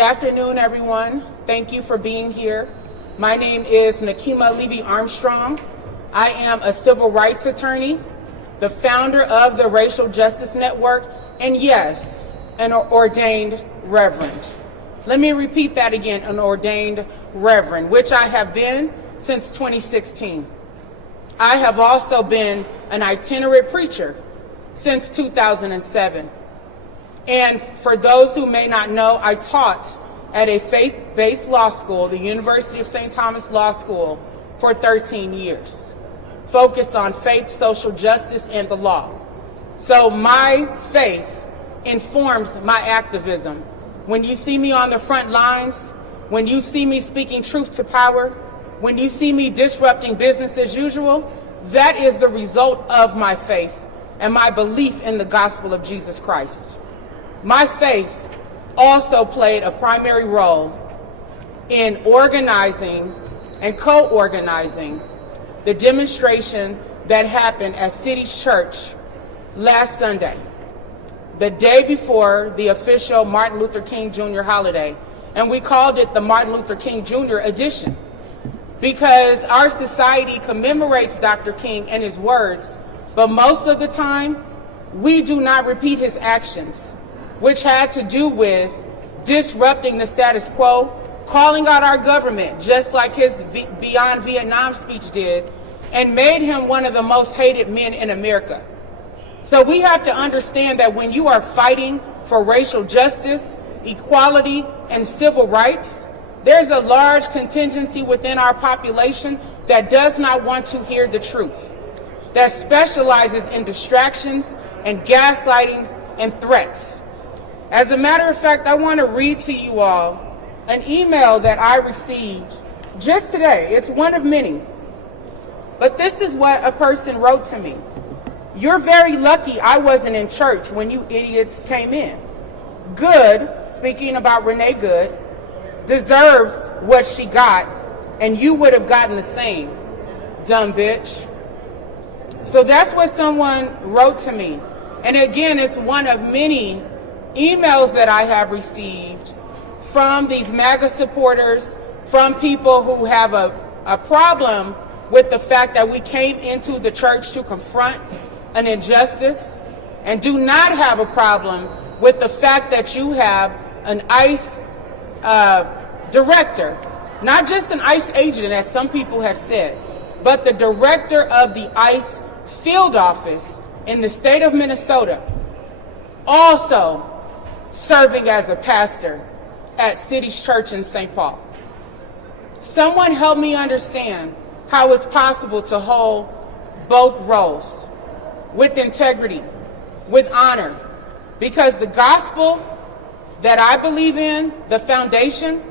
Good afternoon, everyone. Thank you for being here. My name is Nakima Levy Armstrong. I am a civil rights attorney, the founder of the Racial Justice Network, and yes, an ordained reverend. Let me repeat that again, an ordained reverend, which I have been since 2016. I have also been an itinerant preacher since 2007. And for those who may not know, I taught at a faith-based law school, the University of St. Thomas Law School, for 13 years, focused on faith, social justice, and the law. So my faith informs my activism. When you see me on the front lines, when you see me speaking truth to power, when you see me disrupting business as usual, that is the result of my faith and my belief in the gospel of Jesus Christ. My faith also played a primary role in organizing and co-organizing the demonstration that happened at City's Church last Sunday, the day before the official Martin Luther King Jr. holiday. And we called it the Martin Luther King Jr. edition because our society commemorates Dr. King and his words, but most of the time, we do not repeat his actions, which had to do with disrupting the status quo, calling out our government, just like his Beyond Vietnam speech did, and made him one of the most hated men in America. So we have to understand that when you are fighting for racial justice, equality, and civil rights, there's a large contingency within our population that does not want to hear the truth, that specializes in distractions and gaslightings and threats. As a matter of fact, I want to read to you all an email that I received just today. It's one of many. But this is what a person wrote to me. "You're very lucky I wasn't in church when you idiots came in. Good," speaking about Renee Good, "deserves what she got, and you would have gotten the same, dumb bitch." So that's what someone wrote to me. And again, it's one of many emails that I have received from these MAGA supporters, from people who have a problem with the fact that we came into the church to confront an injustice, and do not have a problem with the fact that you have an ICE director, not just an ICE agent, as some people have said, but the director of the ICE field office in the state of Minnesota, also serving as a pastor at City's Church in St. Paul. Someone help me understand how it's possible to hold both roles with integrity, with honor, because the gospel that I believe in, the foundation,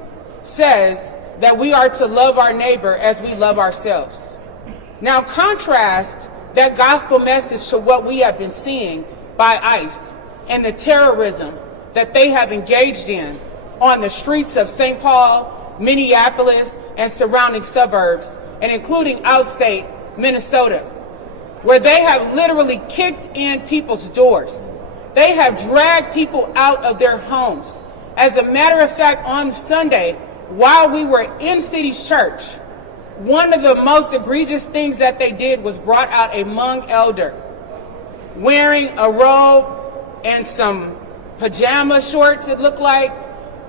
says that we are to love our neighbor as we love ourselves. Now contrast that gospel message to what we have been seeing by ICE and the terrorism that they have engaged in on the streets of St. Paul, Minneapolis, and surrounding suburbs, and including outstate Minnesota, where they have literally kicked in people's doors. They have dragged people out of their homes. As a matter of fact, on Sunday, while we were in City's Church, one of the most egregious things that they did was brought out a Hmong elder wearing a robe and some pajama shorts, it looked like,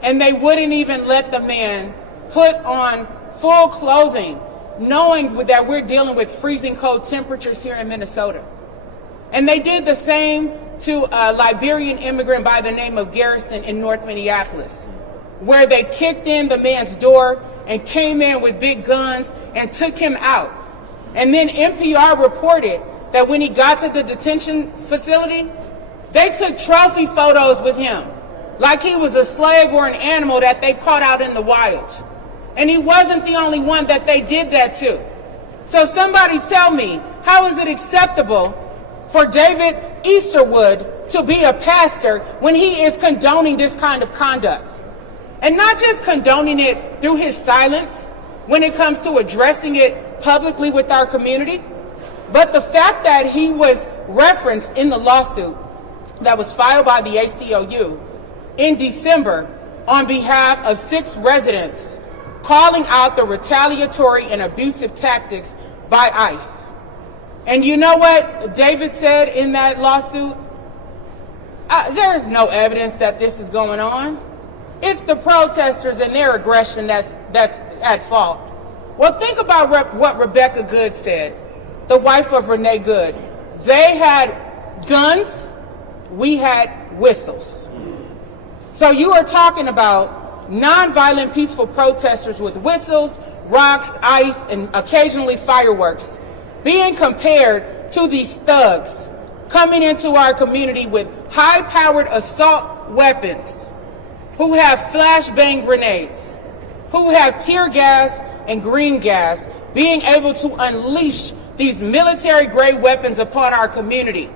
and they wouldn't even let the man put on full clothing, knowing that we're dealing with freezing cold temperatures here in Minnesota. And they did the same to a Liberian immigrant by the name of Garrison in North Minneapolis, where they kicked in the man's door and came in with big guns and took him out. And then NPR reported that when he got to the detention facility, they took trophy photos with him, like he was a slave or an animal that they caught out in the wild. And he wasn't the only one that they did that to. So somebody tell me, how is it acceptable for David Easterwood to be a pastor when he is condoning this kind of conduct? And not just condoning it through his silence when it comes to addressing it publicly with our community, but the fact that he was referenced in the lawsuit that was filed by the ACLU in December on behalf of 6 residents, calling out the retaliatory and abusive tactics by ICE. And you know what David said in that lawsuit? There is no evidence that this is going on. It's the protesters and their aggression that's at fault. Well, think about what Rebecca Good said, the wife of Renee Good. They had guns, we had whistles. So you are talking about nonviolent, peaceful protesters with whistles, rocks, ice, and occasionally fireworks being compared to these thugs coming into our community with high-powered assault weapons, who have flashbang grenades, who have tear gas and green gas, being able to unleash these military-grade weapons upon our community.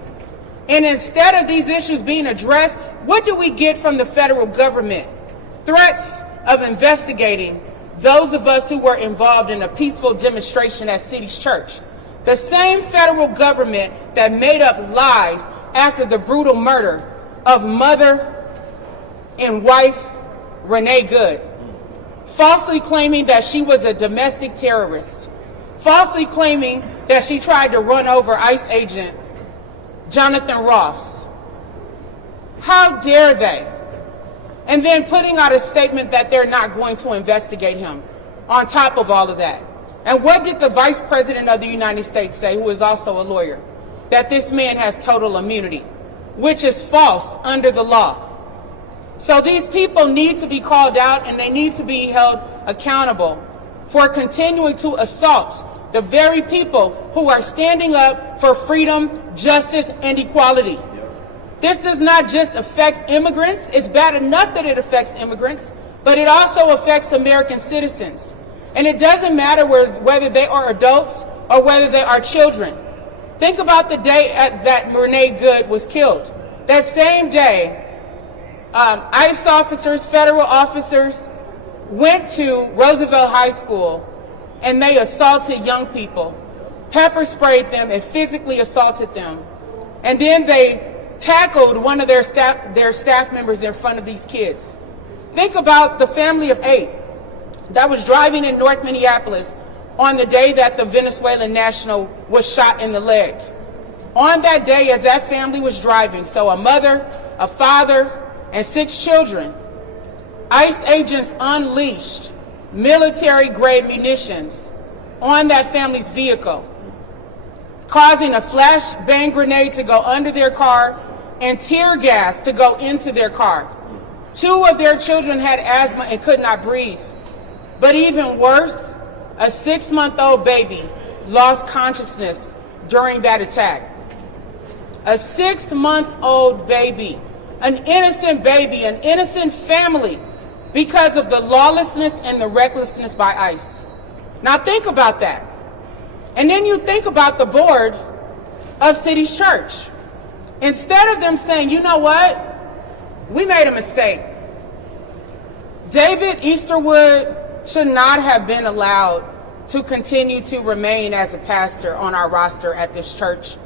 And instead of these issues being addressed, what do we get from the federal government? Threats of investigating those of us who were involved in a peaceful demonstration at City's Church. The same federal government that made up lies after the brutal murder of mother and wife Renee Good, falsely claiming that she was a domestic terrorist, falsely claiming that she tried to run over ICE agent Jonathan Ross. How dare they? And then putting out a statement that they're not going to investigate him on top of all of that. And what did the Vice President of the United States say, who is also a lawyer? That this man has total immunity, which is false under the law. So these people need to be called out, and they need to be held accountable for continuing to assault the very people who are standing up for freedom, justice, and equality. This does not just affect immigrants. It's bad enough that it affects immigrants, but it also affects American citizens. And it doesn't matter whether they are adults or whether they are children. Think about the day that Renee Good was killed. That same day, ICE officers, federal officers, went to Roosevelt High School and they assaulted young people, pepper sprayed them and physically assaulted them. And then they tackled one of their staff members in front of these kids. Think about the family of 8 that was driving in North Minneapolis on the day that the Venezuelan national was shot in the leg. On that day, as that family was driving, so a mother, a father, and 6 children, ICE agents unleashed military-grade munitions on that family's vehicle, causing a flashbang grenade to go under their car and tear gas to go into their car. 2 of their children had asthma and could not breathe. But even worse, a 6-month-old baby lost consciousness during that attack. A 6-month-old baby, an innocent family, because of the lawlessness and the recklessness by ICE. Now think about that. And then you think about the board of City's Church. Instead of them saying, you know what, we made a mistake. David Easterwood should not have been allowed to continue to remain as a pastor on our roster at this church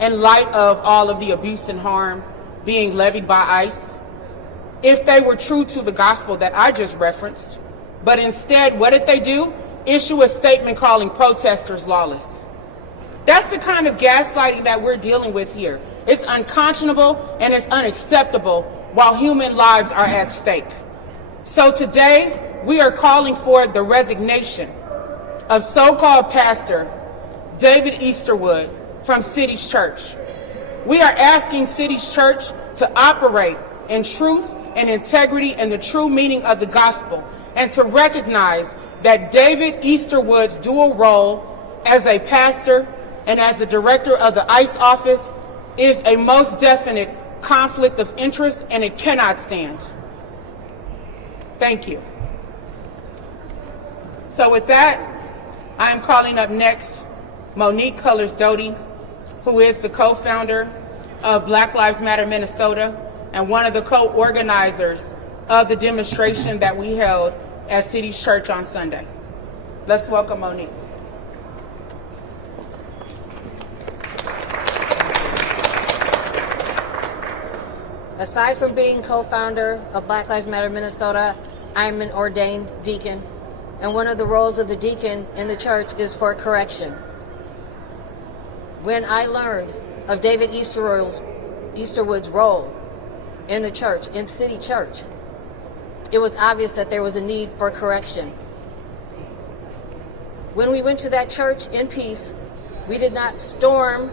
in light of all of the abuse and harm being levied by ICE, if they were true to the gospel that I just referenced. But instead, what did they do? Issue a statement calling protesters lawless. That's the kind of gaslighting that we're dealing with here. It's unconscionable and it's unacceptable while human lives are at stake. So today, we are calling for the resignation of so-called Pastor David Easterwood from City's Church. We are asking City's Church to operate in truth and integrity and the true meaning of the gospel, and to recognize that David Easterwood's dual role as a pastor and as the director of the ICE office is a most definite conflict of interest, and it cannot stand. Thank you. So with that, I am calling up next Monique Cullors-Doty, who is the co-founder of Black Lives Matter Minnesota and one of the co-organizers of the demonstration that we held at City's Church on Sunday. Let's welcome Monique. Aside from being co-founder of Black Lives Matter Minnesota, I'm an ordained deacon, and one of the roles of the deacon in the church is for correction. When I learned of David Easterwood's role in the church, in City Church, it was obvious that there was a need for correction. When we went to that church in peace, we did not storm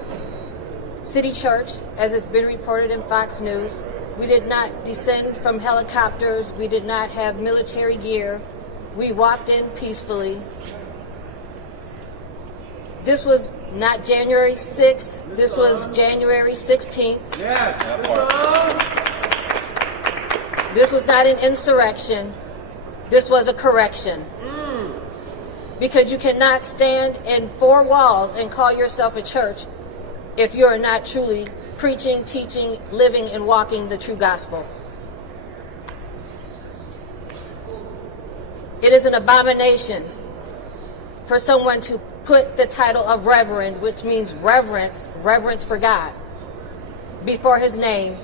City Church, as it's been reported in Fox News. We did not descend from helicopters. We did not have military gear. We walked in peacefully. This was not January 6th. This was January 16th. Yes. This was not an insurrection. This was a correction. Because you cannot stand in four walls and call yourself a church if you are not truly preaching, teaching, living, and walking the true gospel. It is an abomination for someone to put the title of reverend, which means reverence for God, before his name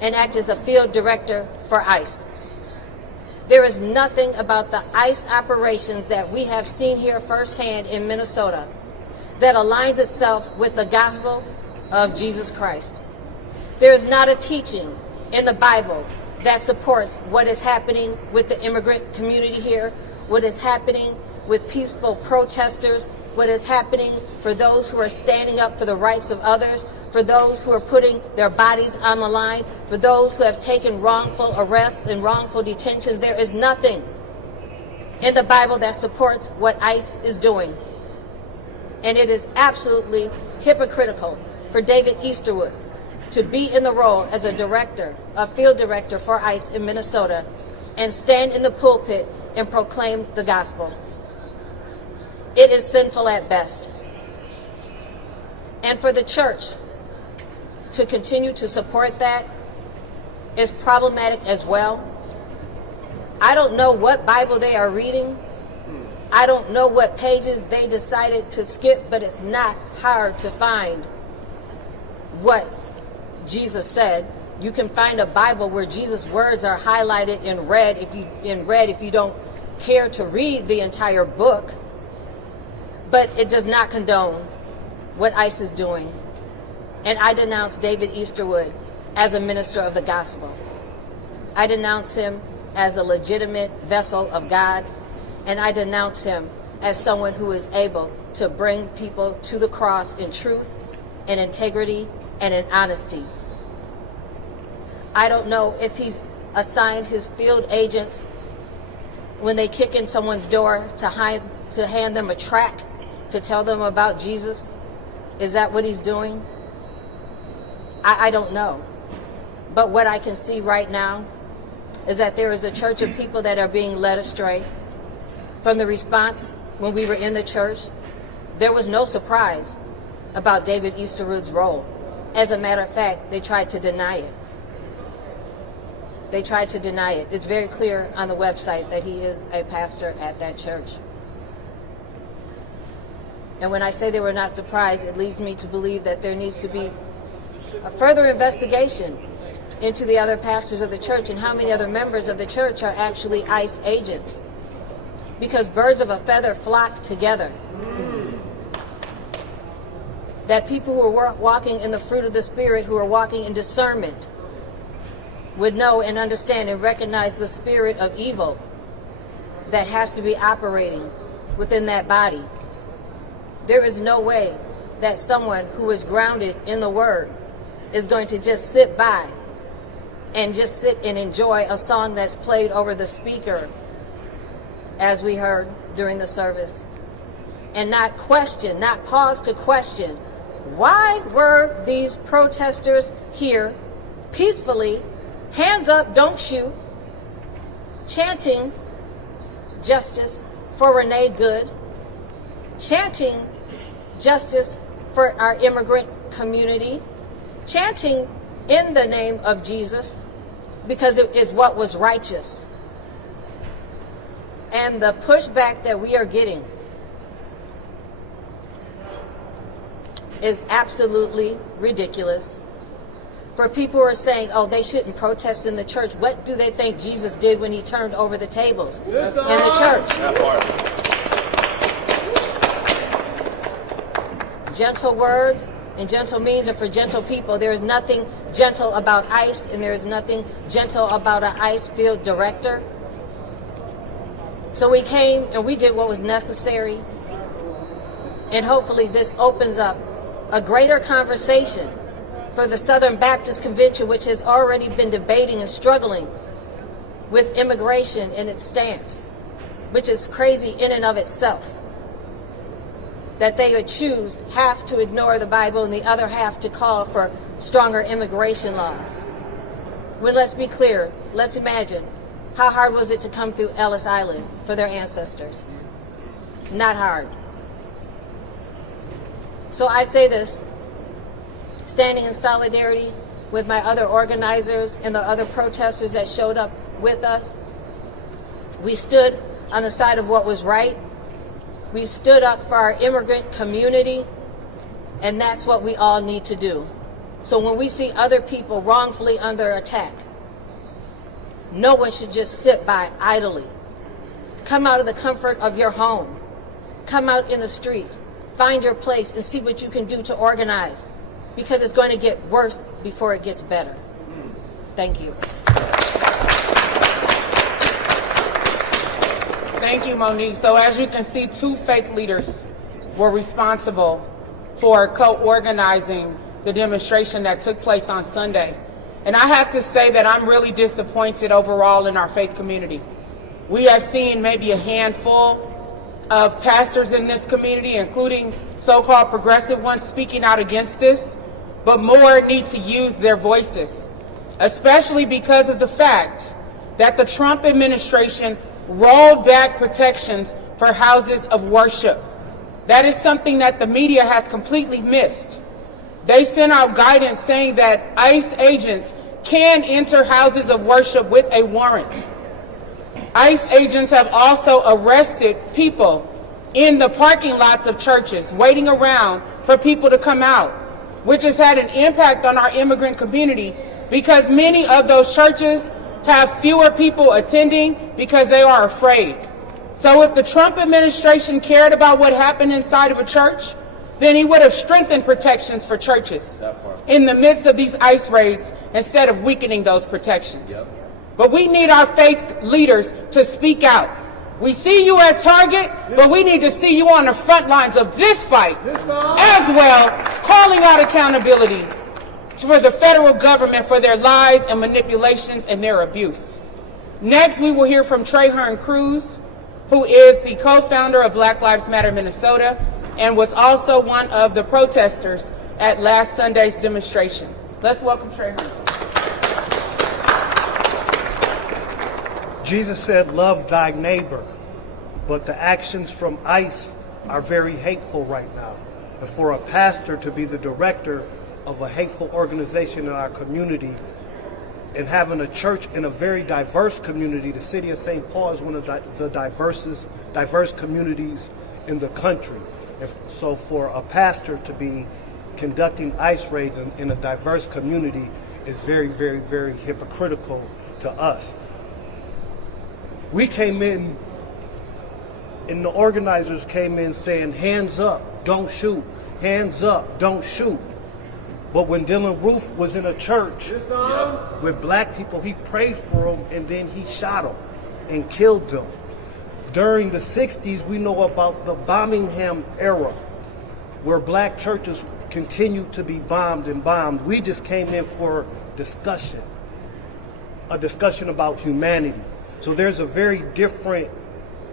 and act as a field director for ICE. There is nothing about the ICE operations that we have seen here firsthand in Minnesota that aligns itself with the gospel of Jesus Christ. There is not a teaching in the Bible that supports what is happening with the immigrant community here, what is happening with peaceful protesters, what is happening for those who are standing up for the rights of others, for those who are putting their bodies on the line, for those who have taken wrongful arrests and wrongful detentions. There is nothing in the Bible that supports what ICE is doing. And it is absolutely hypocritical for David Easterwood to be in the role as a director, a field director for ICE in Minnesota, and stand in the pulpit and proclaim the gospel. It is sinful at best. And for the church to continue to support that is problematic as well. I don't know what Bible they are reading. I don't know what pages they decided to skip, but it's not hard to find what Jesus said. You can find a Bible where Jesus' words are highlighted in red if you don't care to read the entire book. But it does not condone what ICE is doing. And I denounce David Easterwood as a minister of the gospel. I denounce him as a legitimate vessel of God, and I denounce him as someone who is able to bring people to the cross in truth, in integrity, and in honesty. I don't know if he's assigned his field agents when they kick in someone's door to hand them a tract to tell them about Jesus. Is that what he's doing? I don't know. But what I can see right now is that there is a church of people that are being led astray. From the response when we were in the church, there was no surprise about David Easterwood's role. As a matter of fact, they tried to deny it. They tried to deny it. It's very clear on the website that he is a pastor at that church. And when I say they were not surprised, it leads me to believe that there needs to be a further investigation into the other pastors of the church and how many other members of the church are actually ICE agents. Because birds of a feather flock together. That people who are walking in the fruit of the Spirit, who are walking in discernment, would know and understand and recognize the spirit of evil that has to be operating within that body. There is no way that someone who is grounded in the Word is going to just sit by and just sit and enjoy a song that's played over the speaker, as we heard during the service, and not question, not pause to question, why were these protesters here peacefully, hands up, don't shoot, chanting justice for Renee Good, chanting justice for our immigrant community, chanting in the name of Jesus because it is what was righteous. And the pushback that we are getting is absolutely ridiculous. For people who are saying, oh, they shouldn't protest in the church, what do they think Jesus did when he turned over the tables in the church? Gentle words and gentle means are for gentle people. There is nothing gentle about ICE, and there is nothing gentle about an ICE field director. So we came and we did what was necessary. And hopefully this opens up a greater conversation for the Southern Baptist Convention, which has already been debating and struggling with immigration and its stance, which is crazy in and of itself, that they would choose half to ignore the Bible and the other half to call for stronger immigration laws. Well, let's be clear. Let's imagine, how hard was it to come through Ellis Island for their ancestors? Not hard. So I say this, standing in solidarity with my other organizers and the other protesters that showed up with us. We stood on the side of what was right. We stood up for our immigrant community, and that's what we all need to do. So when we see other people wrongfully under attack, no one should just sit by idly. Come out of the comfort of your home. Come out in the streets. Find your place and see what you can do to organize, because it's going to get worse before it gets better. Thank you. Thank you, Monique. So as you can see, 2 faith leaders were responsible for co-organizing the demonstration that took place on Sunday. And I have to say that I'm really disappointed overall in our faith community. We have seen maybe a handful of pastors in this community, including so-called progressive ones, speaking out against this, but more need to use their voices, especially because of the fact that the Trump administration rolled back protections for houses of worship. That is something that the media has completely missed. They sent out guidance saying that ICE agents can enter houses of worship with a warrant. ICE agents have also arrested people in the parking lots of churches, waiting around for people to come out, which has had an impact on our immigrant community because many of those churches have fewer people attending because they are afraid. So if the Trump administration cared about what happened inside of a church, then he would have strengthened protections for churches in the midst of these ICE raids instead of weakening those protections. Yep. But we need our faith leaders to speak out. We see you at Target, but we need to see you on the front lines of this fight as well, calling out accountability for the federal government for their lies and manipulations and their abuse. Next, we will hear from Trahern Cruz, who is the co-founder of Black Lives Matter Minnesota and was also one of the protesters at last Sunday's demonstration. Let's welcome Trahern. Jesus said, love thy neighbor, but the actions from ICE are very hateful right now. And for a pastor to be the director of a hateful organization in our community and having a church in a very diverse community, the city of St. Paul is one of the diverse communities in the country. And so for a pastor to be conducting ICE raids in a diverse community is very, very, very hypocritical to us. We came in, and the organizers came in saying, hands up, don't shoot. Hands up, don't shoot. But when Dylan Roof was in a church with black people, he prayed for them and then he shot them and killed them. During the 60s, we know about the Birmingham era where black churches continued to be bombed and bombed. We just came in for discussion, a discussion about humanity. So there's a very different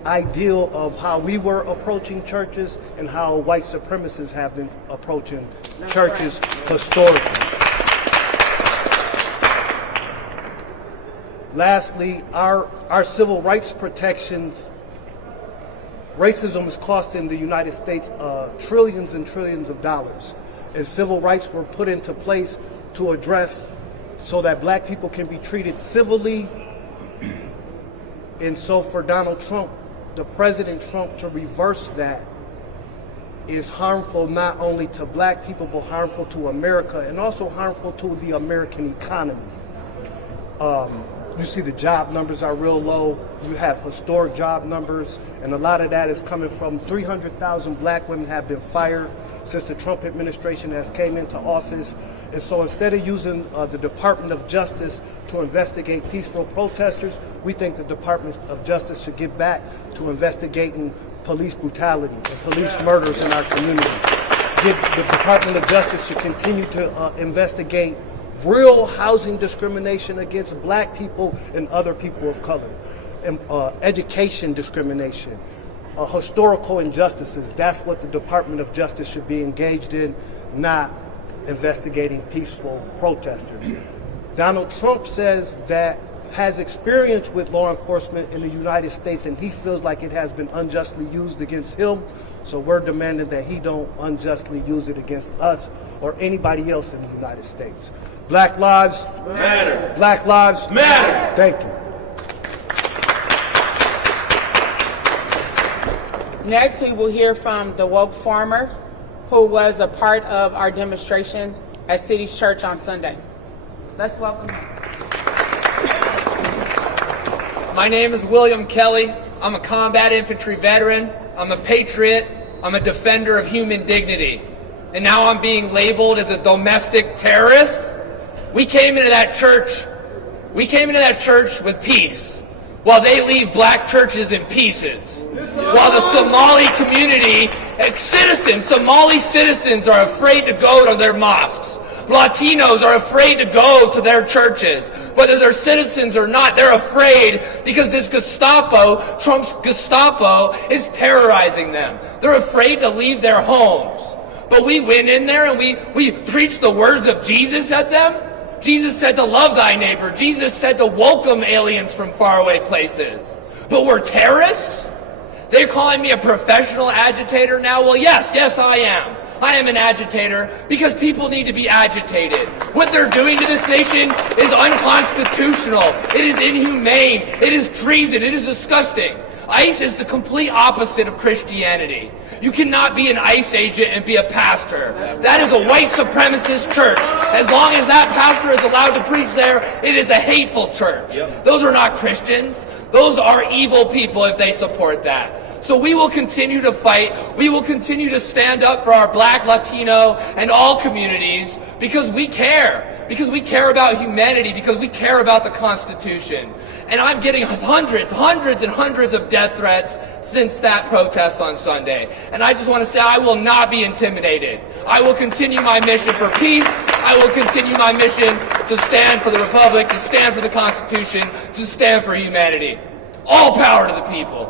ideal of how we were approaching churches and how white supremacists have been approaching churches historically. Lastly, our civil rights protections, racism is costing the United States trillions and trillions of dollars. And civil rights were put into place to address so that black people can be treated civilly. And so for Donald Trump, the President Trump, to reverse that is harmful not only to black people, but harmful to America and also harmful to the American economy. You see the job numbers are real low. You have historic job numbers, and a lot of that is coming from 300,000 black women have been fired since the Trump administration has came into office. And so instead of using the Department of Justice to investigate peaceful protesters, we think the Department of Justice should get back to investigating police brutality and police murders in our community. The Department of Justice should continue to investigate real housing discrimination against black people and other people of color, and education discrimination, historical injustices. That's what the Department of Justice should be engaged in, not investigating peaceful protesters. Donald Trump says that has experience with law enforcement in the United States, and he feels like it has been unjustly used against him. So we're demanding that he don't unjustly use it against us or anybody else in the United States. Black lives matter. Black lives matter. Thank you. Next, we will hear from the woke farmer who was a part of our demonstration at City's Church on Sunday. Let's welcome him. My name is William Kelly. I'm a combat infantry veteran. I'm a patriot. I'm a defender of human dignity. And now I'm being labeled as a domestic terrorist. We came into that church with peace, while they leave black churches in pieces. While the Somali community, Somali citizens are afraid to go to their mosques. Latinos are afraid to go to their churches. Whether they're citizens or not, they're afraid because this Gestapo, Trump's Gestapo, is terrorizing them. They're afraid to leave their homes. But we went in there and we preached the words of Jesus at them. Jesus said to love thy neighbor. Jesus said to welcome aliens from faraway places. But we're terrorists? They're calling me a professional agitator now? Well, yes, I am. I am an agitator because people need to be agitated. What they're doing to this nation is unconstitutional. It is inhumane. It is treason. It is disgusting. ICE is the complete opposite of Christianity. You cannot be an ICE agent and be a pastor. That is a white supremacist church. As long as that pastor is allowed to preach there, it is a hateful church. Those are not Christians. Those are evil people if they support that. So we will continue to fight. We will continue to stand up for our black, Latino, and all communities because we care. Because we care about humanity. Because we care about the Constitution. And I'm getting hundreds and hundreds of death threats since that protest on Sunday. And I just want to say I will not be intimidated. I will continue my mission for peace. I will continue my mission to stand for the Republic, to stand for the Constitution, to stand for humanity. All power to the people.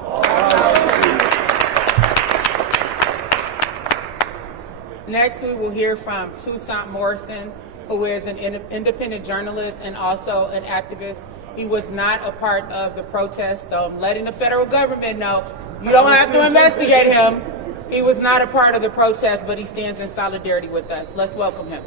Next, we will hear from Toussaint Morrison, who is an independent journalist and also an activist. He was not a part of the protest, so I'm letting the federal government know you don't have to investigate him. He was not a part of the protest, but he stands in solidarity with us. Let's welcome him.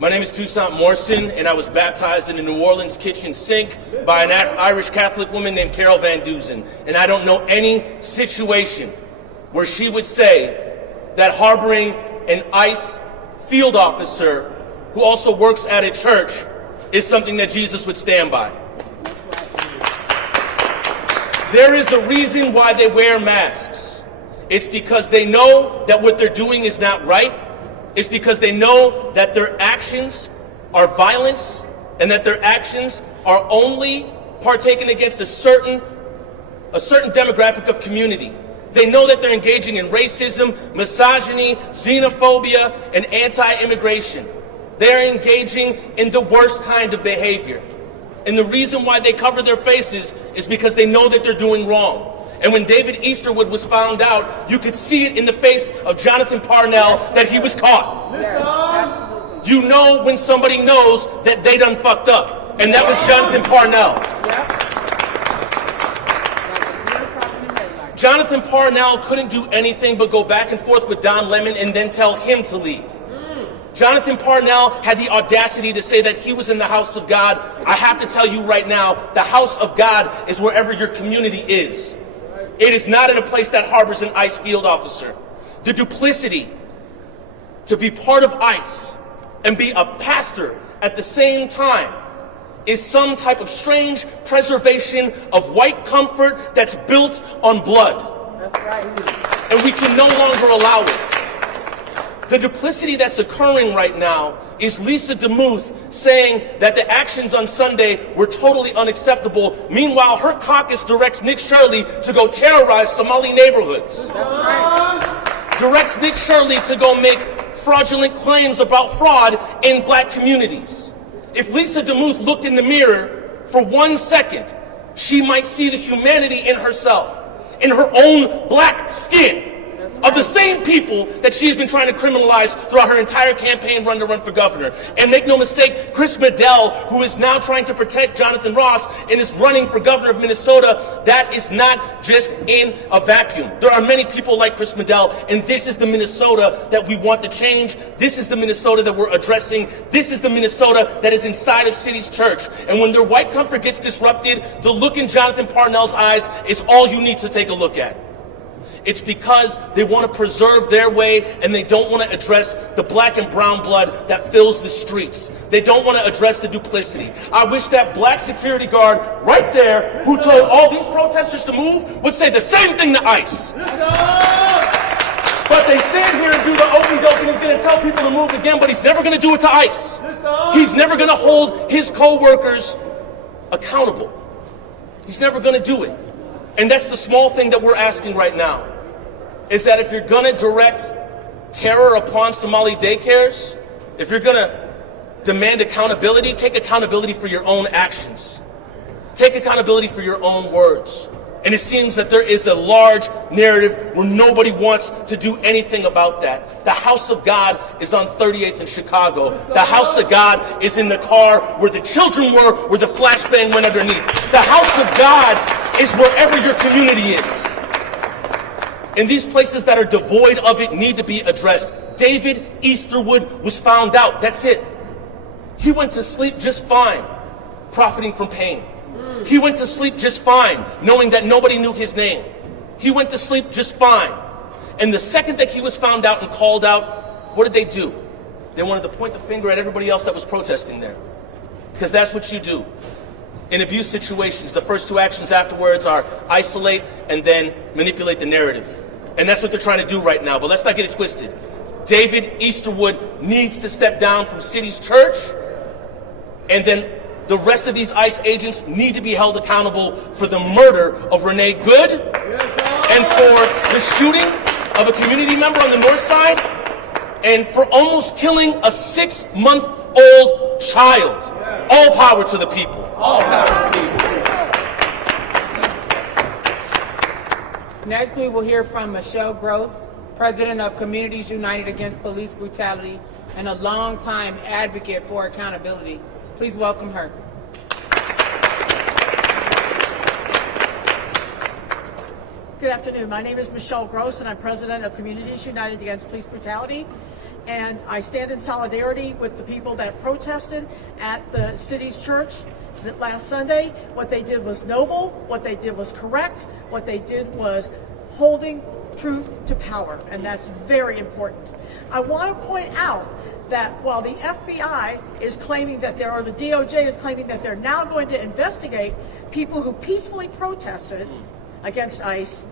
My name is Toussaint Morrison, and I was baptized in a New Orleans kitchen sink by an Irish Catholic woman named Carol Van Dusen. And I don't know any situation where she would say that harboring an ICE field officer who also works at a church is something that Jesus would stand by. There is a reason why they wear masks. It's because they know that what they're doing is not right. It's because they know that their actions are violence and that their actions are only partaken against a certain demographic of community. They know that they're engaging in racism, misogyny, xenophobia, and anti-immigration. They're engaging in the worst kind of behavior. And the reason why they cover their faces is because they know that they're doing wrong. And when David Easterwood was found out, you could see it in the face of Jonathan Parnell that he was caught. You know when somebody knows that they done fucked up. And that was Jonathan Parnell. Jonathan Parnell couldn't do anything but go back and forth with Don Lemon and then tell him to leave. Jonathan Parnell had the audacity to say that he was in the house of God. I have to tell you right now, the house of God is wherever your community is. It is not in a place that harbors an ICE field officer. The duplicity to be part of ICE and be a pastor at the same time is some type of strange preservation of white comfort that's built on blood. That's right. And we can no longer allow it. The duplicity that's occurring right now is Lisa DeMuth saying that the actions on Sunday were totally unacceptable. Meanwhile, her caucus directs Nick Shirley to go terrorize Somali neighborhoods. That's right. Directs Nick Shirley to go make fraudulent claims about fraud in black communities. If Lisa DeMuth looked in the mirror for 1 second, she might see the humanity in herself, in her own black skin, of the same people that she's been trying to criminalize throughout her entire campaign run to run for governor. And make no mistake, Chris Medell, who is now trying to protect Jonathan Ross and is running for governor of Minnesota, that is not just in a vacuum. There are many people like Chris Medell, and this is the Minnesota that we want to change. This is the Minnesota that we're addressing. This is the Minnesota that is inside of City's Church. And when their white comfort gets disrupted, the look in Jonathan Parnell's eyes is all you need to take a look at. It's because they want to preserve their way and they don't want to address the black and brown blood that fills the streets. They don't want to address the duplicity. I wish that black security guard right there who told all these protesters to move would say the same thing to ICE. But they stand here and do the okey doke and he's going to tell people to move again, but he's never going to do it to ICE. He's never going to hold his co-workers accountable. He's never going to do it. And that's the small thing that we're asking right now, is that if you're going to direct terror upon Somali daycares, if you're going to demand accountability, take accountability for your own actions. Take accountability for your own words. And it seems that there is a large narrative where nobody wants to do anything about that. The house of God is on 38th in Chicago. The house of God is in the car where the children were, where the flashbang went underneath. The house of God is wherever your community is. And these places that are devoid of it need to be addressed. David Easterwood was found out. That's it. He went to sleep just fine, profiting from pain. He went to sleep just fine, knowing that nobody knew his name. He went to sleep just fine. And the second that he was found out and called out, what did they do? They wanted to point the finger at everybody else that was protesting there. Because that's what you do. In abuse situations, the first two actions afterwards are isolate and then manipulate the narrative. And that's what they're trying to do right now. But let's not get it twisted. David Easterwood needs to step down from City's Church. And then the rest of these ICE agents need to be held accountable for the murder of Renee Good and for the shooting of a community member on the north side and for almost killing a 6-month-old child. All power to the people. All power to the people. Next, we will hear from Michelle Gross, President of Communities United Against Police Brutality and a longtime advocate for accountability. Please welcome her. Good afternoon. My name is Michelle Gross, and I'm president of Communities United Against Police Brutality. And I stand in solidarity with the people that protested at the city's church last Sunday. What they did was noble. What they did was correct. What they did was holding truth to power, and that's very important. I want to point out that while the FBI is claiming that or the DOJ is claiming that they're now going to investigate people who peacefully protested against ICE,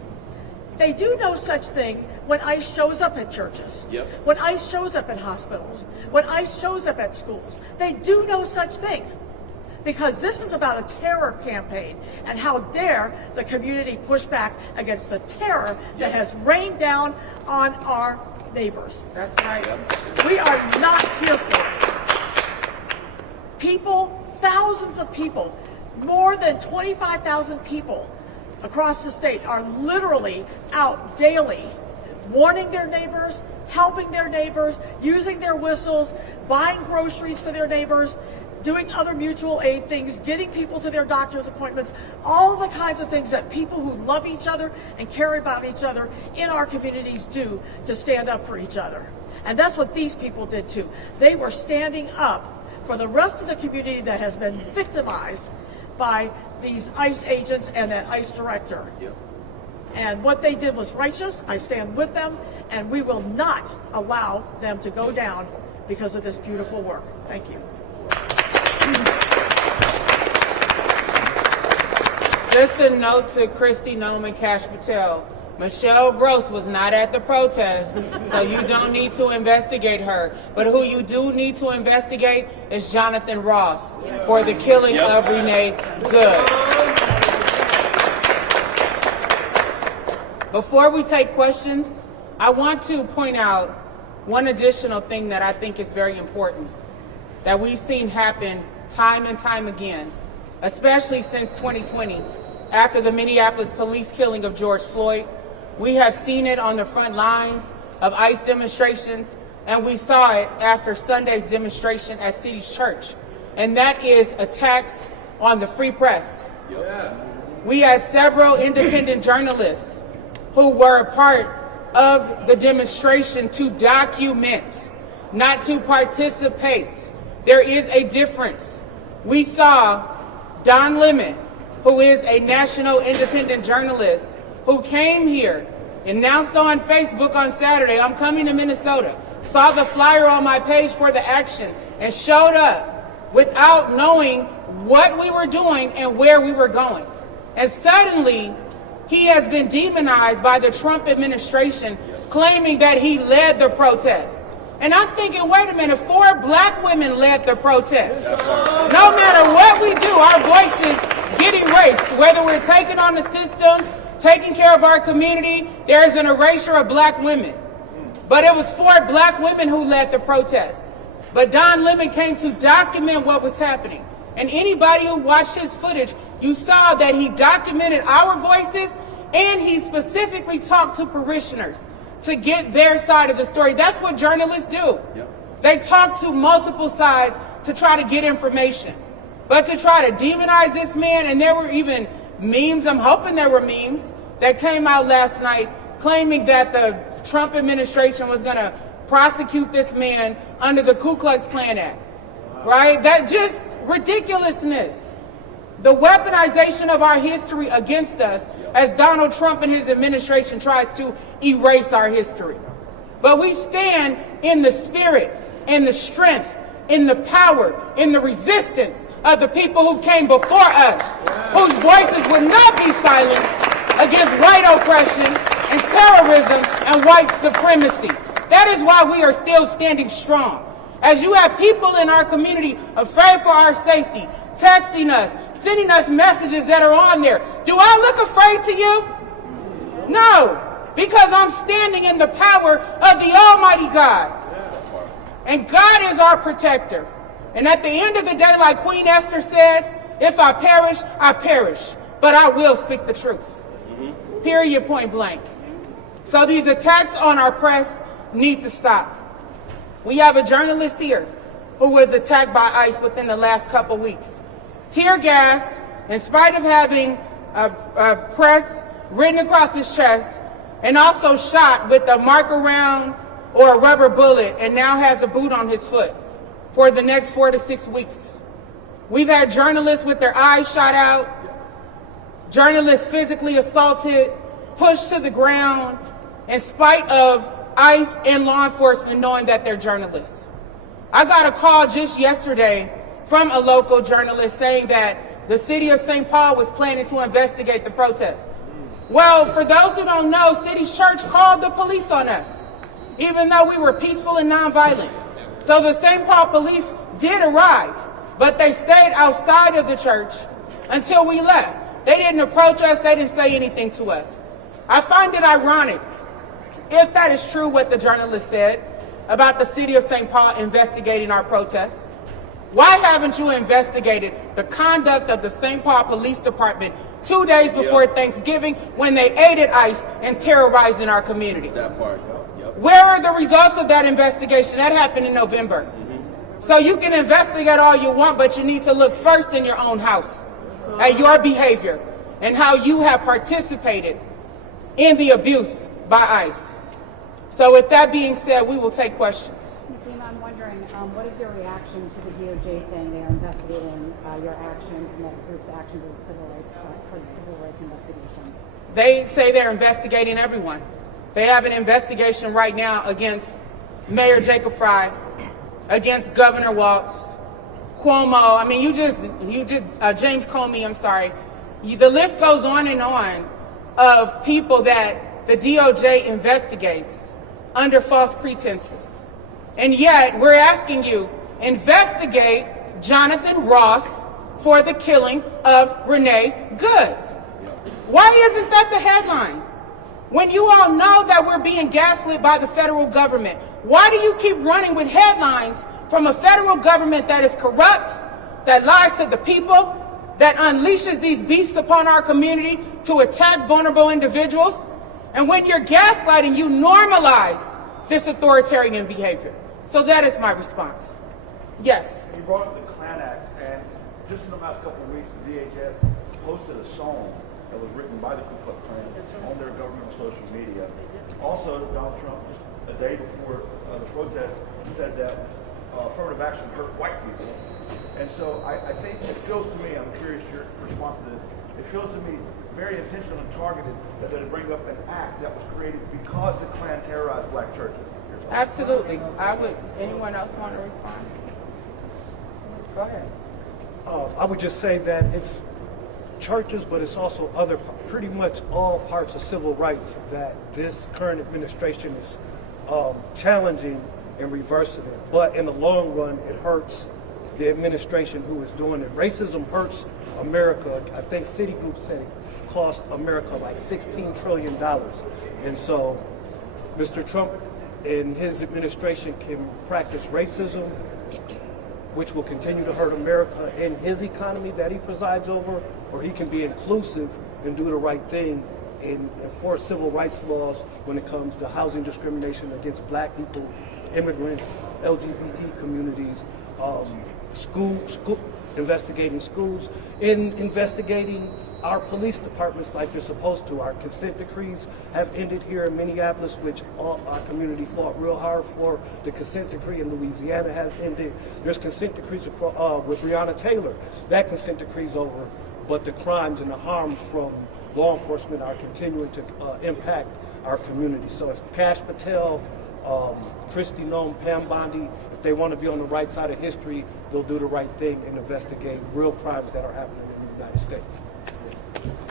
they do no such thing when ICE shows up at churches, when ICE shows up at hospitals, when ICE shows up at schools. They do no such thing, because this is about a terror campaign, and how dare the community push back against the terror that has rained down on our neighbors. That's right. We are not here for it. People, thousands of people, more than 25,000 people across the state are literally out daily warning their neighbors, helping their neighbors, using their whistles, buying groceries for their neighbors, doing other mutual aid things, getting people to their doctor's appointments, all the kinds of things that people who love each other and care about each other in our communities do to stand up for each other. And that's what these people did too. They were standing up for the rest of the community that has been victimized by these ICE agents and that ICE director. Yep. And what they did was righteous. I stand with them, and we will not allow them to go down because of this beautiful work. Thank you. Just a note to Christy Nome and Cash Patel. Michelle Gross was not at the protest, so you don't need to investigate her. But who you do need to investigate is Jonathan Ross for the killing of Renee Good. Before we take questions, I want to point out one additional thing that I think is very important that we've seen happen time and time again, especially since 2020, after the Minneapolis police killing of George Floyd. We have seen it on the front lines of ICE demonstrations, and we saw it after Sunday's demonstration at City's Church, and that is attacks on the free press. Yeah. We had several independent journalists who were a part of the demonstration to document, not to participate. There is a difference. We saw Don Lemon, who is a national independent journalist, who came here, announced on Facebook on Saturday, I'm coming to Minnesota, saw the flyer on my page for the action, and showed up without knowing what we were doing and where we were going. And suddenly, he has been demonized by the Trump administration, claiming that he led the protest. And I'm thinking, wait a minute, 4 black women led the protest. No matter what we do, our voices get erased, whether we're taking on the system, taking care of our community, there is an erasure of black women. But it was 4 black women who led the protest. But Don Lemon came to document what was happening. And anybody who watched his footage, you saw that he documented our voices, and he specifically talked to parishioners to get their side of the story. That's what journalists do. Yep. They talk to multiple sides to try to get information. But to try to demonize this man, and there were even memes, I'm hoping there were memes, that came out last night claiming that the Trump administration was going to prosecute this man under the Ku Klux Klan Act. Right? That just ridiculousness. The weaponization of our history against us as Donald Trump and his administration tries to erase our history. But we stand in the spirit, in the strength, in the power, in the resistance of the people who came before us, whose voices would not be silenced against white oppression and terrorism and white supremacy. That is why we are still standing strong. As you have people in our community afraid for our safety, texting us, sending us messages that are on there. Do I look afraid to you? No, because I'm standing in the power of the Almighty God. And God is our protector. And at the end of the day, like Queen Esther said, if I perish, but I will speak the truth. Period, point blank. So these attacks on our press need to stop. We have a journalist here who was attacked by ICE within the last couple weeks. Tear gas, in spite of having a press written across his chest, and also shot with a marker round or a rubber bullet, and now has a boot on his foot for the next 4 to 6 weeks. We've had journalists with their eyes shot out, journalists physically assaulted, pushed to the ground, in spite of ICE and law enforcement knowing that they're journalists. I got a call just yesterday from a local journalist saying that the city of St. Paul was planning to investigate the protest. Well, for those who don't know, City's Church called the police on us, even though we were peaceful and nonviolent. So the St. Paul police did arrive, but they stayed outside of the church until we left. They didn't approach us, they didn't say anything to us. I find it ironic, if that is true what the journalist said about the city of St. Paul investigating our protests. Why haven't you investigated the conduct of the St. Paul Police Department 2 days before Thanksgiving when they aided ICE and terrorizing our community? That part. Yep. Where are the results of that investigation? That happened in November. So you can investigate all you want, but you need to look first in your own house at your behavior and how you have participated in the abuse by ICE. So with that being said, we will take questions. Nakima, I'm wondering, what is your reaction to the DOJ saying they are investigating your actions and that group's actions as a civil rights investigation? They say they're investigating everyone. They have an investigation right now against Mayor Jacob Fry, against Governor Walz, Cuomo. I mean, James Comey, I'm sorry. The list goes on and on of people that the DOJ investigates under false pretenses. And yet, we're asking you, investigate Jonathan Ross for the killing of Renee Good. Why isn't that the headline? When you all know that we're being gaslit by the federal government, why do you keep running with headlines from a federal government that is corrupt, that lies to the people, that unleashes these beasts upon our community to attack vulnerable individuals? And when you're gaslighting, you normalize this authoritarian behavior. So that is my response. Yes. You brought up the Klan Act, and just in the last couple of weeks, the DHS posted a song that was written by the Ku Klux Klan on their government social media. Also, Donald Trump, just a day before the protest, said that affirmative action hurt white people. And so I think it feels to me, I'm curious your response to this, it feels to me very intentional and targeted that they bring up an act that was created because the Klan terrorized black churches. Absolutely. I would. Anyone else want to respond? Go ahead. I would just say that it's churches, but it's also pretty much all parts of civil rights that this current administration is challenging and reversing it. But in the long run, it hurts the administration who is doing it. Racism hurts America. I think Citigroup said it cost America like $16 trillion. And so Mr. Trump and his administration can practice racism, which will continue to hurt America and his economy that he presides over, or he can be inclusive and do the right thing and enforce civil rights laws when it comes to housing discrimination against black people, immigrants, LGBT communities, investigating schools, and investigating our police departments like they're supposed to. Our consent decrees have ended here in Minneapolis, which our community fought real hard for. The consent decree in Louisiana has ended. There's consent decrees with Breonna Taylor. That consent decree's over, but the crimes and the harms from law enforcement are continuing to impact our community. So it's Kash Patel, Kristi Noem, Pam Bondi. If they want to be on the right side of history, they'll do the right thing and investigate real crimes that are happening in the United States.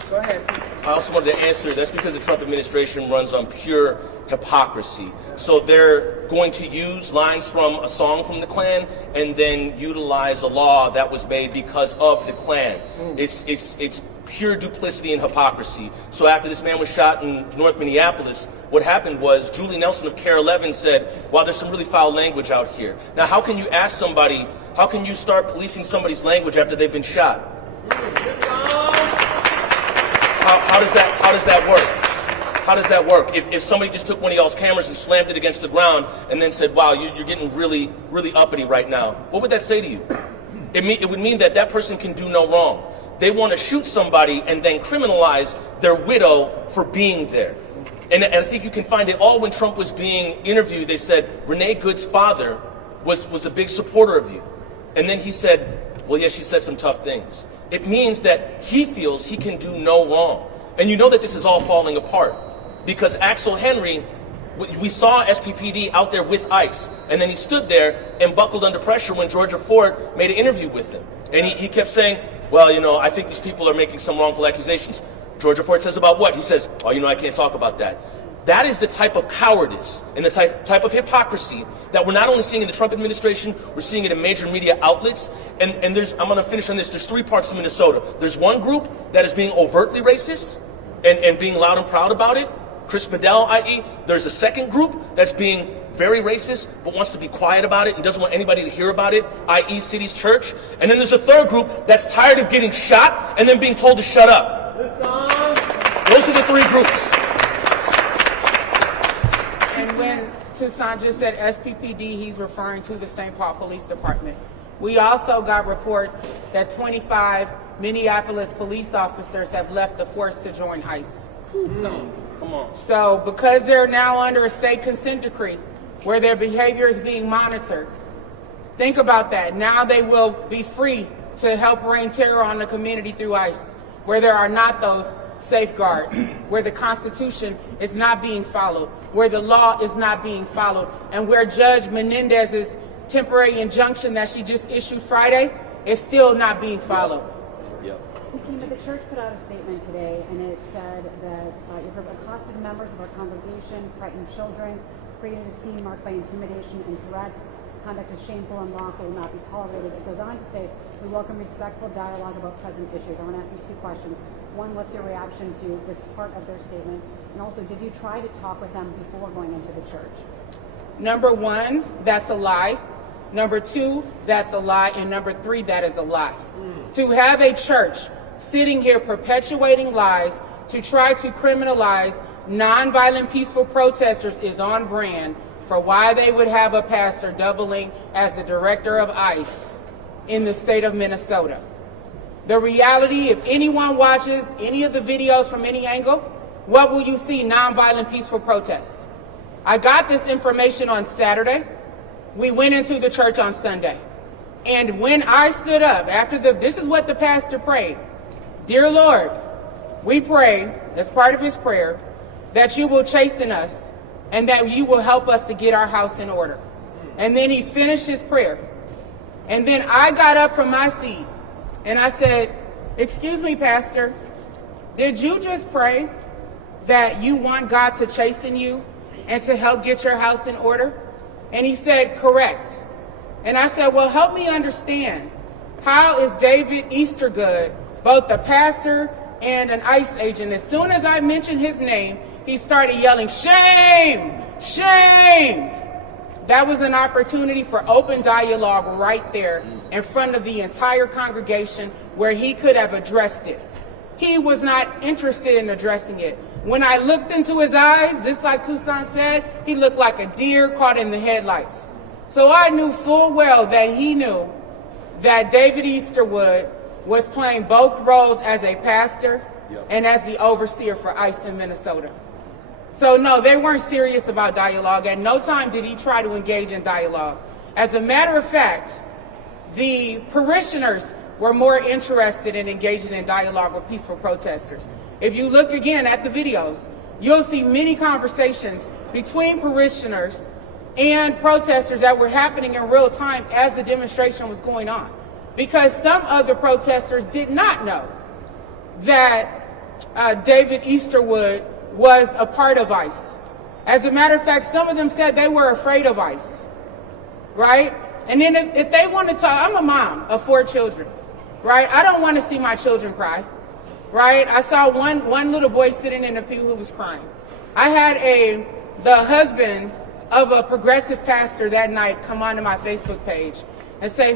Go ahead. I also wanted to answer, that's because the Trump administration runs on pure hypocrisy. So they're going to use lines from a song from the Klan and then utilize a law that was made because of the Klan. It's pure duplicity and hypocrisy. So after this man was shot in North Minneapolis, what happened was Julie Nelson of Care 11 said, wow, there's some really foul language out here. Now, how can you ask somebody, how can you start policing somebody's language after they've been shot? How does that work? How does that work? If somebody just took one of y'all's cameras and slammed it against the ground and then said, wow, you're getting really, really uppity right now, what would that say to you? It would mean that that person can do no wrong. They want to shoot somebody and then criminalize their widow for being there. And I think you can find it all when Trump was being interviewed. They said, Renee Good's father was a big supporter of you. And then he said, well, yes, she said some tough things. It means that he feels he can do no wrong. And you know that this is all falling apart because Axel Henry, we saw SPPD out there with ICE, and then he stood there and buckled under pressure when Georgia Ford made an interview with him. And he kept saying, well, you know, I think these people are making some wrongful accusations. Georgia Ford says about what? He says, oh, you know, I can't talk about that. That is the type of cowardice and the type of hypocrisy that we're not only seeing in the Trump administration, we're seeing it in major media outlets. And I'm going to finish on this. There's three parts to Minnesota. There's one group that is being overtly racist and being loud and proud about it. Chris Bedell, i.e. There's a second group that's being very racist but wants to be quiet about it and doesn't want anybody to hear about it, i.e. City's Church. And then there's a third group that's tired of getting shot and then being told to shut up. Those are the three groups. And when Toussaint just said SPPD, he's referring to the St. Paul Police Department. We also got reports that 25 Minneapolis police officers have left the force to join ICE. Come Come on. So because they're now under a state consent decree where their behavior is being monitored, think about that. Now they will be free to help rain terror on the community through ICE, where there are not those safeguards, where the Constitution is not being followed, where the law is not being followed, and where Judge Menendez's temporary injunction that she just issued Friday is still not being followed. Yep. But the church put out a statement today, and it said that you have accosted members of our congregation, frightened children, created a scene marked by intimidation and threat. Conduct is shameful and lawful, will not be tolerated. It goes on to say, we welcome respectful dialogue about present issues. I want to ask you two questions. One, what's your reaction to this part of their statement? And also, did you try to talk with them before going into the church? Number one, that's a lie. Number two, that's a lie. And number three, that is a lie. To have a church sitting here perpetuating lies to try to criminalize nonviolent peaceful protesters is on brand for why they would have a pastor doubling as the director of ICE in the state of Minnesota. The reality, if anyone watches any of the videos from any angle, what will you see? Nonviolent peaceful protests. I got this information on Saturday. We went into the church on Sunday. And when I stood up after this is what the pastor prayed. Dear Lord, we pray, as part of his prayer, that you will chasten us and that you will help us to get our house in order. And then he finished his prayer. And then I got up from my seat and I said, excuse me, Pastor, did you just pray that you want God to chasten you and to help get your house in order? And he said, correct. And I said, well, help me understand. How is David Eastergood both the pastor and an ICE agent? As soon as I mentioned his name, he started yelling, shame, shame. That was an opportunity for open dialogue right there in front of the entire congregation where he could have addressed it. He was not interested in addressing it. When I looked into his eyes, just like Tucson said, he looked like a deer caught in the headlights. So I knew full well that he knew that David Easterwood was playing both roles as a pastor and as the overseer for ICE in Minnesota. So no, they weren't serious about dialogue. At no time did he try to engage in dialogue. As a matter of fact, the parishioners were more interested in engaging in dialogue with peaceful protesters. If you look again at the videos, you'll see many conversations between parishioners and protesters that were happening in real time as the demonstration was going on. Because some of the protesters did not know that David Easterwood was a part of ICE. As a matter of fact, some of them said they were afraid of ICE, right? And then if they want to talk, I'm a mom of 4 children, right? I don't want to see my children cry, right? I saw one little boy sitting in the pew who was crying. I had the husband of a progressive pastor that night come onto my Facebook page and say,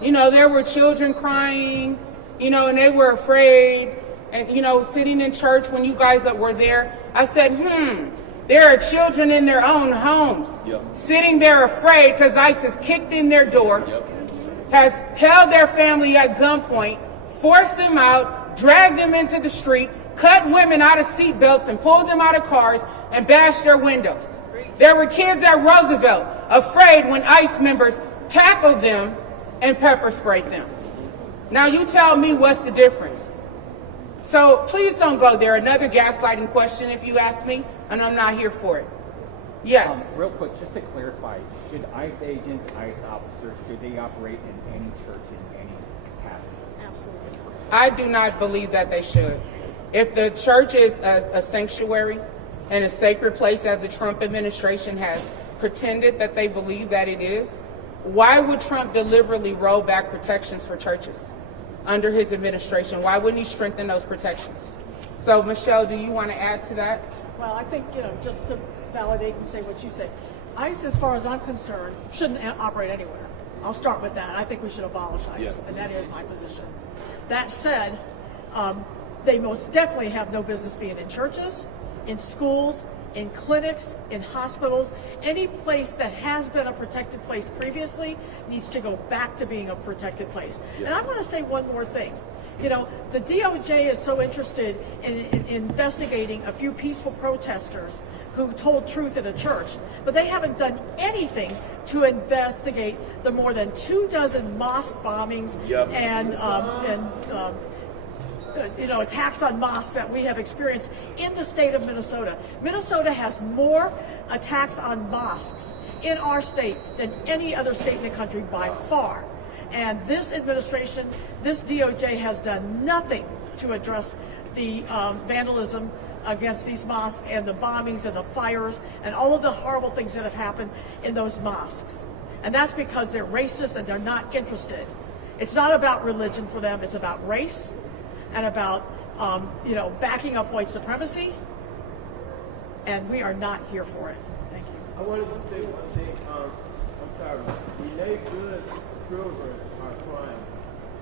there were children crying, and they were afraid. And, sitting in church when you guys were there, I said, there are children in their own homes, sitting there afraid because ICE has kicked in their door, has held their family at gunpoint, forced them out, dragged them into the street, cut women out of seatbelts and pulled them out of cars and bashed their windows. There were kids at Roosevelt afraid when ICE members tackled them and pepper sprayed them. Now you tell me what's the difference. So please don't go there. Another gaslighting question, if you ask me, and I'm not here for it. Yes. Real quick, just to clarify, should ICE agents, ICE officers, should they operate in any church in any capacity? Absolutely. I do not believe that they should. If the church is a sanctuary and a sacred place, as the Trump administration has pretended that they believe that it is, why would Trump deliberately roll back protections for churches under his administration? Why wouldn't he strengthen those protections? So, Michelle, do you want to add to that? Well, I think, just to validate and say what you say, ICE, as far as I'm concerned, shouldn't operate anywhere. I'll start with that. I think we should abolish ICE, and that is my position. That said, they most definitely have no business being in churches, in schools, in clinics, in hospitals. Any place that has been a protected place previously needs to go back to being a protected place. And I want to say one more thing. You know, the DOJ is so interested in investigating a few peaceful protesters who told truth in a church, but they haven't done anything to investigate the more than 24 mosque bombings and attacks on mosques that we have experienced in the state of Minnesota. Minnesota has more attacks on mosques in our state than any other state in the country by far. And this administration, this DOJ has done nothing to address the vandalism against these mosques and the bombings and the fires and all of the horrible things that have happened in those mosques. And that's because they're racist and they're not interested. It's not about religion for them, it's about race and about backing up white supremacy, and we are not here for it. Thank you. I wanted to say one thing. I'm sorry. Renee Good's children are crying.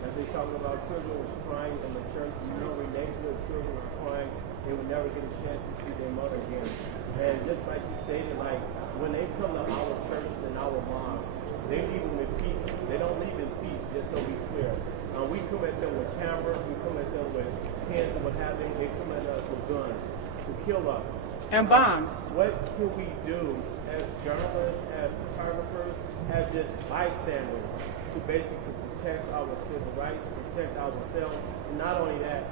As they talk about children was crying in the church, Renee Good's children are crying. They would never get a chance to see their mother again. And just like you stated, like when they come to our churches and our mosques, they leave them in pieces. They don't leave in peace, just so we're clear. We come at them with cameras, we come at them with pens and what have you. They come at us with guns to kill us. And bombs. What can we do as journalists, as photographers, as just bystanders to basically protect our civil rights, protect ourselves? And not only that,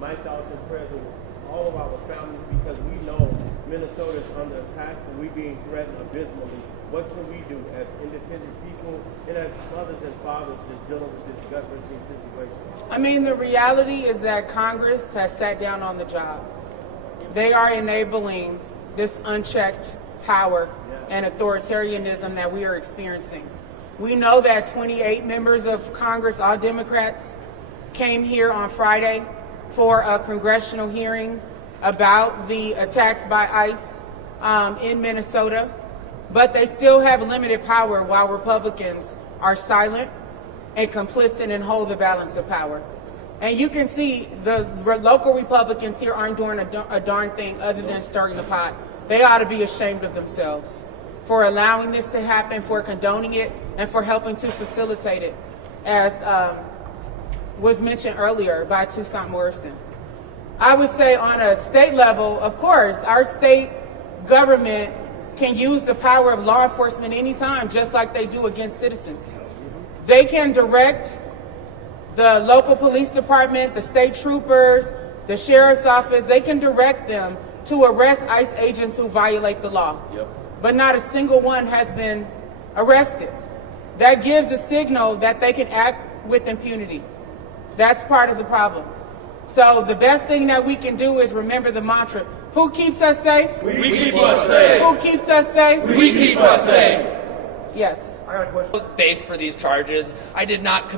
my thoughts and prayers are with all of our families, because we know Minnesota is under attack and we're being threatened abysmally. What can we do as independent people and as mothers and fathers just dealing with this gut-wrenching situation? I mean, the reality is that Congress has sat down on the job. They are enabling this unchecked power and authoritarianism that we are experiencing. We know that 28 members of Congress, all Democrats, came here on Friday for a congressional hearing about the attacks by ICE in Minnesota, but they still have limited power while Republicans are silent and complicit and hold the balance of power. And you can see the local Republicans here aren't doing a darn thing other than stirring the pot. They ought to be ashamed of themselves for allowing this to happen, for condoning it, and for helping to facilitate it, as was mentioned earlier by Toussaint Morrison. I would say on a state level, of course, our state government can use the power of law enforcement anytime, just like they do against citizens. They can direct the local police department, the state troopers, the sheriff's office, they can direct them to arrest ICE agents who violate the law. But not a single one has been arrested. That gives a signal that they can act with impunity. That's part of the problem. So the best thing that we can do is remember the mantra: who keeps us safe? We keep us safe. Who keeps us safe? We keep us safe. Yes. I got a question. Face for these charges. I did not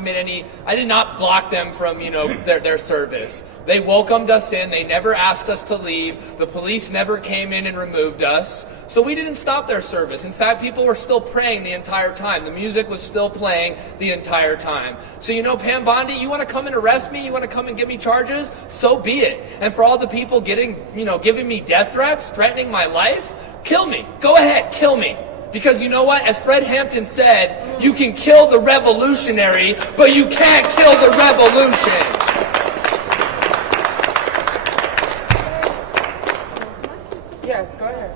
block them from, their service. They welcomed us in. They never asked us to leave. The police never came in and removed us. So we didn't stop their service. In fact, people were still praying the entire time. The music was still playing the entire time. So, Pam Bondi, you want to come and arrest me? You want to come and give me charges? So be it. And for all the people giving me death threats, threatening my life, kill me. Go ahead, kill me. Because you know what? As Fred Hampton said, you can kill the revolutionary, but you can't kill the revolution. Yes, go ahead.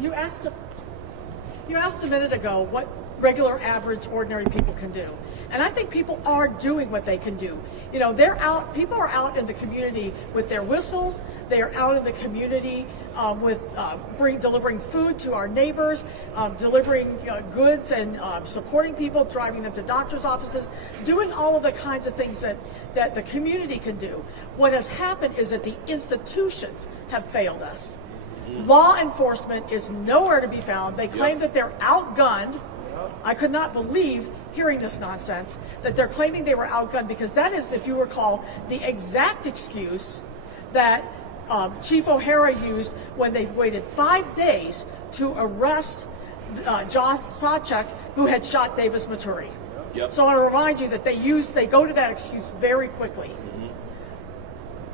You asked a minute ago what regular, average, ordinary people can do. And I think people are doing what they can do. People are out in the community with their whistles. They are out in the community delivering food to our neighbors, delivering goods and supporting people, driving them to doctor's offices, doing all of the kinds of things that the community can do. What has happened is that the institutions have failed us. Law enforcement is nowhere to be found. They claim that they're outgunned. I could not believe hearing this nonsense, that they're claiming they were outgunned, because that is, if you recall, the exact excuse that Chief O'Hara used when they waited 5 days to arrest Josh Sawchuk, who had shot Davis Maturi. So I want to remind you that they go to that excuse very quickly.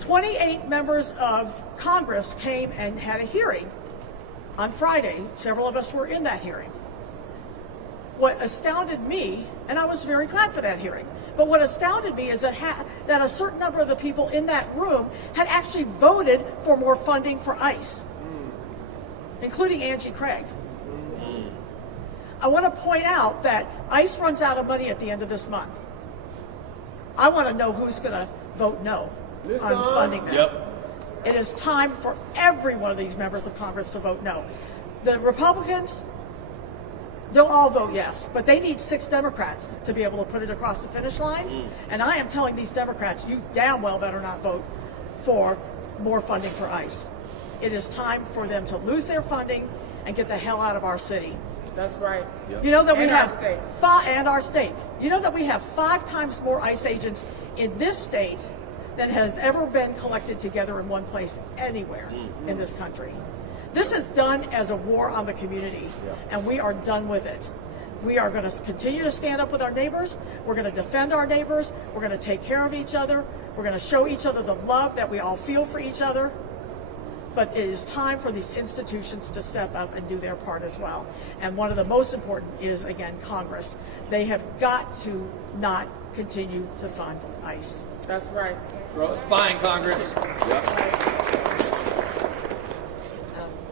28 members of Congress came and had a hearing on Friday. Several of us were in that hearing. What astounded me, and I was very glad for that hearing, but what astounded me is that a certain number of the people in that room had actually voted for more funding for ICE, including Angie Craig. I want to point out that ICE runs out of money at the end of this month. I want to know who's going to vote no on funding that. Yep. It is time for every one of these members of Congress to vote no. The Republicans, they'll all vote yes, but they need 6 Democrats to be able to put it across the finish line. And I am telling these Democrats, you damn well better not vote for more funding for ICE. It is time for them to lose their funding and get the hell out of our city. That's right. You know that we And have our state. and our state. You know that we have 5 times more ICE agents in this state than has ever been collected together in one place anywhere in this country. This is done as a war on the community, and we are done with it. We are going to continue to stand up with our neighbors. We're going to defend our neighbors. We're going to take care of each other. We're going to show each other the love that we all feel for each other. But it is time for these institutions to step up and do their part as well. And one of the most important is, again, Congress. They have got to not continue to fund ICE. That's right. Throw a spine, Congress.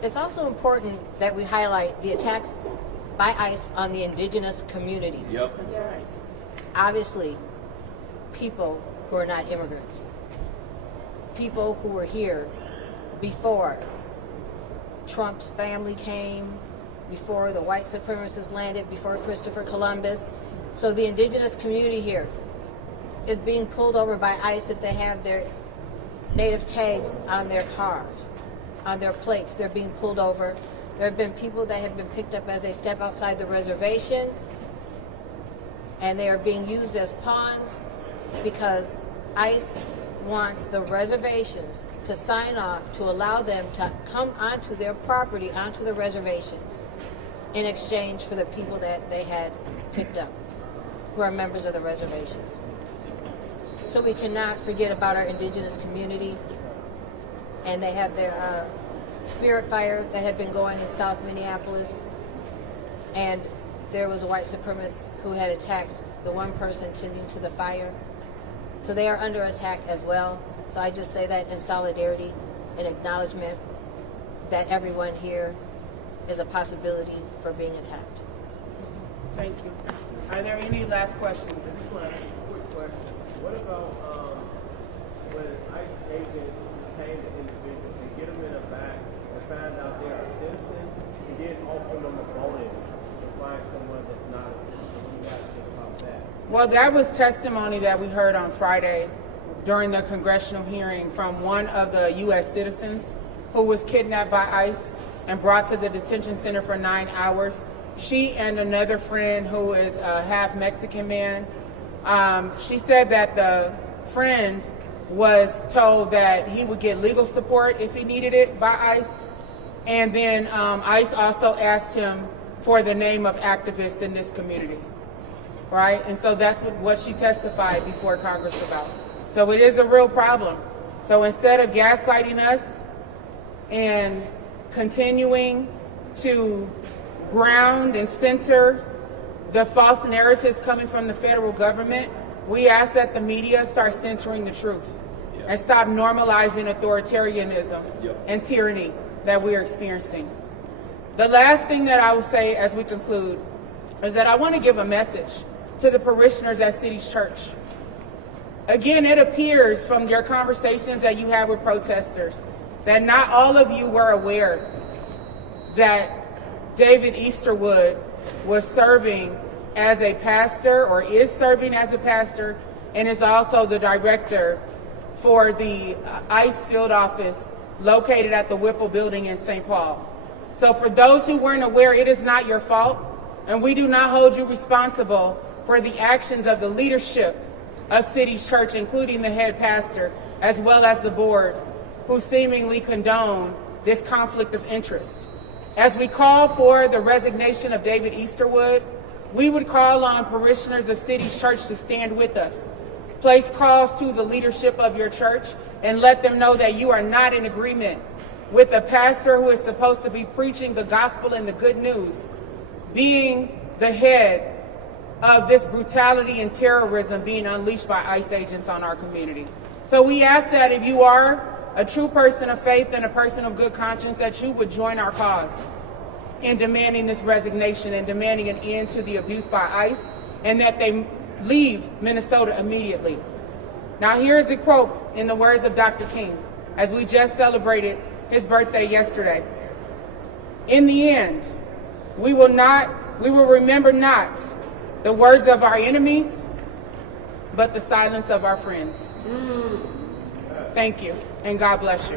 It's also important that we highlight the attacks by ICE on the indigenous community. Yep. That's right. Obviously, people who are not immigrants, people who were here before Trump's family came, before the white supremacists landed, before Christopher Columbus. So the indigenous community here is being pulled over by ICE if they have their native tags on their cars, on their plates. They're being pulled over. There have been people that have been picked up as they step outside the reservation, and they are being used as pawns because ICE wants the reservations to sign off to allow them to come onto their property, onto the reservations, in exchange for the people that they had picked up, who are members of the reservations. So we cannot forget about our indigenous community, and they have their spirit fire that had been going in South Minneapolis, and there was a white supremacist who had attacked the one person tending to the fire. So they are under attack as well. So I just say that in solidarity and acknowledgement that everyone here is a possibility for being attacked. Thank you. Are there any last questions? Quick question. What about when ICE agents detain the individual and get them in a bag and find out they are citizens and then offer them a bonus to find someone that's not a citizen? What do you guys think about that? Well, that was testimony that we heard on Friday during the congressional hearing from one of the U.S. citizens who was kidnapped by ICE and brought to the detention center for 9 hours. She and another friend who is a half Mexican man, she said that the friend was told that he would get legal support if he needed it by ICE. And then ICE also asked him for the name of activists in this community. Right? And so that's what she testified before Congress about. So it is a real problem. So instead of gaslighting us and continuing to ground and center the false narratives coming from the federal government, we ask that the media start centering the truth and stop normalizing authoritarianism and tyranny that we're experiencing. The last thing that I will say as we conclude is that I want to give a message to the parishioners at City's Church. Again, it appears from your conversations that you have with protesters that not all of you were aware that David Easterwood was serving as a pastor, or is serving as a pastor, and is also the director for the ICE field office located at the Whipple building in St. Paul. So for those who weren't aware, it is not your fault, and we do not hold you responsible for the actions of the leadership of City's Church, including the head pastor, as well as the board, who seemingly condone this conflict of interest. As we call for the resignation of David Easterwood, we would call on parishioners of City's Church to stand with us. Place calls to the leadership of your church and let them know that you are not in agreement with a pastor who is supposed to be preaching the gospel and the good news, being the head of this brutality and terrorism being unleashed by ICE agents on our community. So we ask that if you are a true person of faith and a person of good conscience, that you would join our cause in demanding this resignation and demanding an end to the abuse by ICE, and that they leave Minnesota immediately. Now here's a quote in the words of Dr. King, as we just celebrated his birthday yesterday. In the end, we will remember not the words of our enemies, but the silence of our friends. Thank you, and God bless you.